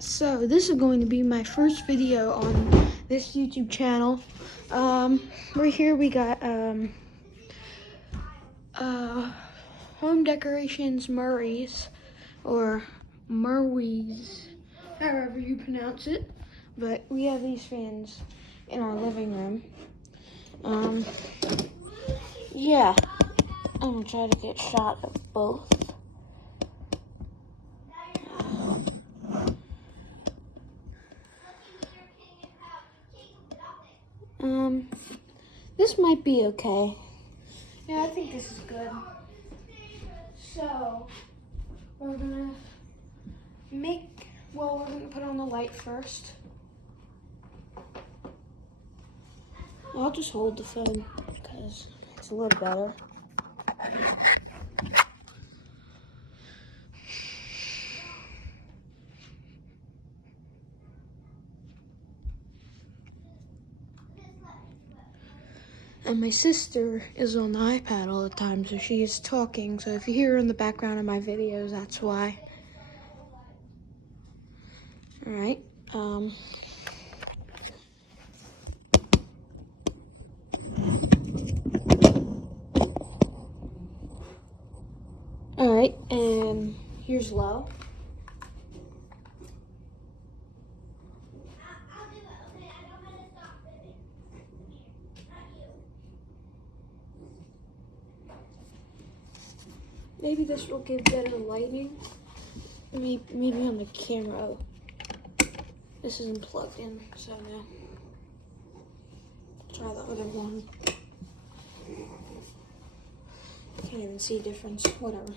Alright, so this is going to be my first video on this YouTube channel. Right here we got home decorations Murray's, or Mewry's, however you pronounce it. But we have these fans in our living room. Yeah, I'm gonna try to get a shot of both. This might be okay. Yeah, I think this is good. So, we're gonna put on the light first. I'll just hold the phone because it's a little better. And my sister is on the iPad all the time, so she is talking. So if you hear her in the background of my videos, that's why. All right. All right, and here's low. Maybe this will give better lighting. Maybe on the camera. Oh, this isn't plugged in, so no. Try the other one. Can't even see a difference. Whatever.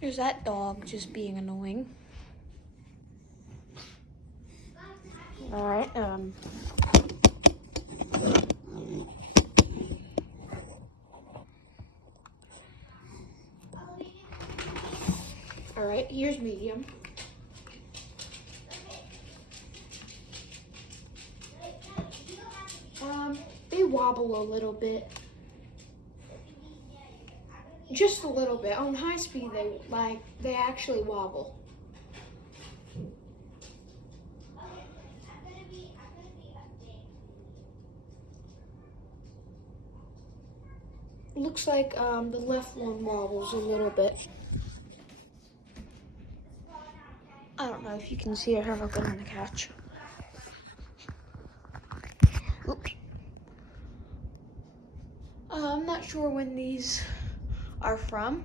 There's that dog just being annoying. All right. All right. Here's medium. They wobble a little bit. Just a little bit. On high speed, they actually wobble. Looks like the left one wobbles a little bit. I don't know if you can see it. I've been on the couch. Oops. I'm not sure when these are from,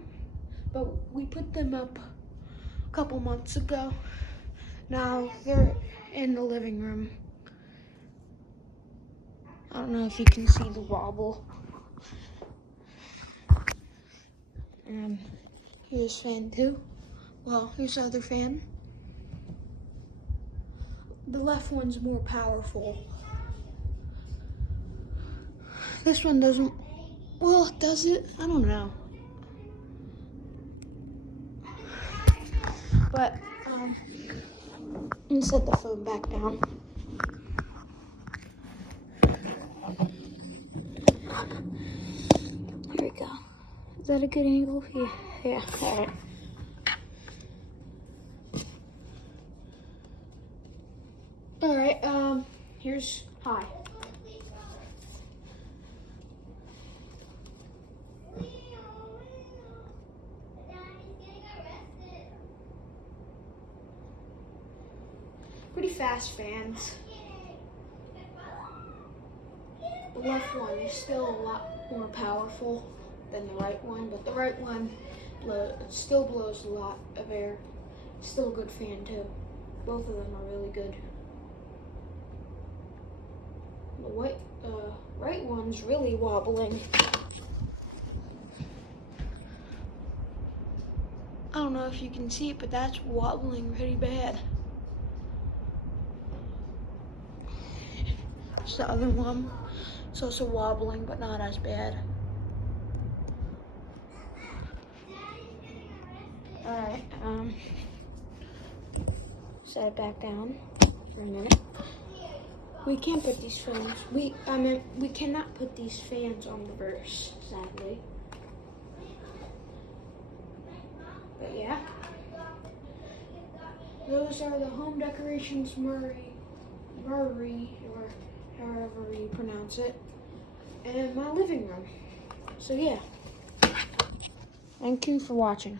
but we put them up a couple months ago. Now they're in the living room. I don't know if you can see the wobble. And here's fan 2. Well, here's the other fan. The left one's more powerful. This one doesn't. Well, does it? I don't know. But I'm gonna set the phone back down. There we go. Is that a good angle? Yeah. All right. All right. Here's high. Pretty fast fans. The left one is still a lot more powerful than the right one, but the right one still blows a lot of air. It's still a good fan too. Both of them are really good. The right one's really wobbling. I don't know if you can see it, but that's wobbling pretty bad. It's the other one. It's also wobbling, but not as bad. All right. Set it back down for a minute. We can't put these fans. We cannot put these fans on the verse, sadly. But yeah, those are the home decorations Mewry, or however you pronounce it, and my living room. So yeah, thank you for watching.